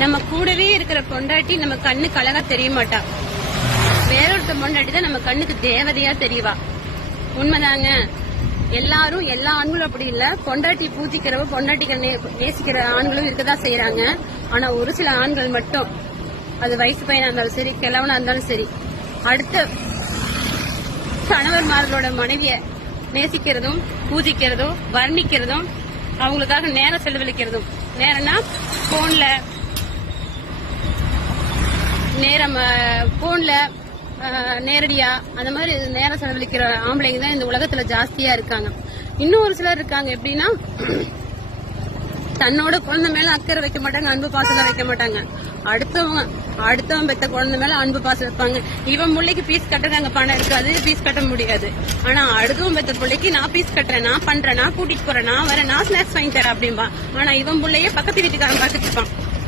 நம்ம கூடவே இருக்கிற பொண்டாட்டி நம்ம கண்ணுக்கு அழகா தெரிய மாட்டா. வேறொருத்த பொண்டாட்டி தான் நம்ம கண்ணுக்கு தேவதையா தெரியவா. உண்மைதாங்க. எல்லாரும் எல்லா ஆண்களும் அப்படி இல்ல. பொண்டாட்டி பூஜிக்கிறவ பொண்டாட்டிக்கு நேசிக்கிற ஆண்களும் இருக்கதான் செய்யறாங்க. ஆனா ஒரு சில ஆண்கள் மட்டும், அது வயசு பையனா இருந்தாலும் சரி, கிழவனா இருந்தாலும் சரி, அடுத்த கணவர்மார்களோட மனைவிய நேசிக்கிறதும் பூஜிக்கிறதும் வர்ணிக்கிறதும் அவங்களுக்காக நேரம் செலவழிக்கிறதும். நேரம்னா போன்ல நேரடியா அந்த மாதிரி நேரம் செலவழிக்கிற ஆம்பளைங்க தான் இந்த உலகத்துல ஜாஸ்தியா இருக்காங்க. இன்னும் ஒரு சிலர் இருக்காங்க எப்படின்னா, தன்னோட குழந்தை மேல அக்கறை வைக்க மாட்டாங்க, அன்பு பாசம் வைக்க மாட்டாங்க. அடுத்தவன் பெத்த குழந்தை மேல அன்பு பாசம் வைப்பாங்க. இவன் பிள்ளைக்கு பீஸ் கட்டுறாங்க, பணம் இருக்காது, பீஸ் கட்ட முடியாது. ஆனா அடுத்தவன் பெத்த பிள்ளைக்கு நான் பீஸ் கட்டுறேன், நான் பண்றேன், நான் கூட்டிட்டு போறேன், நான் வரேன், நான் ஸ்நாக்ஸ் வாங்கி தரேன் அப்படின்பா. ஆனா இவன் பிள்ளைய பக்கத்து வீட்டுக்காரன் பார்த்துட்டு இருப்பான்.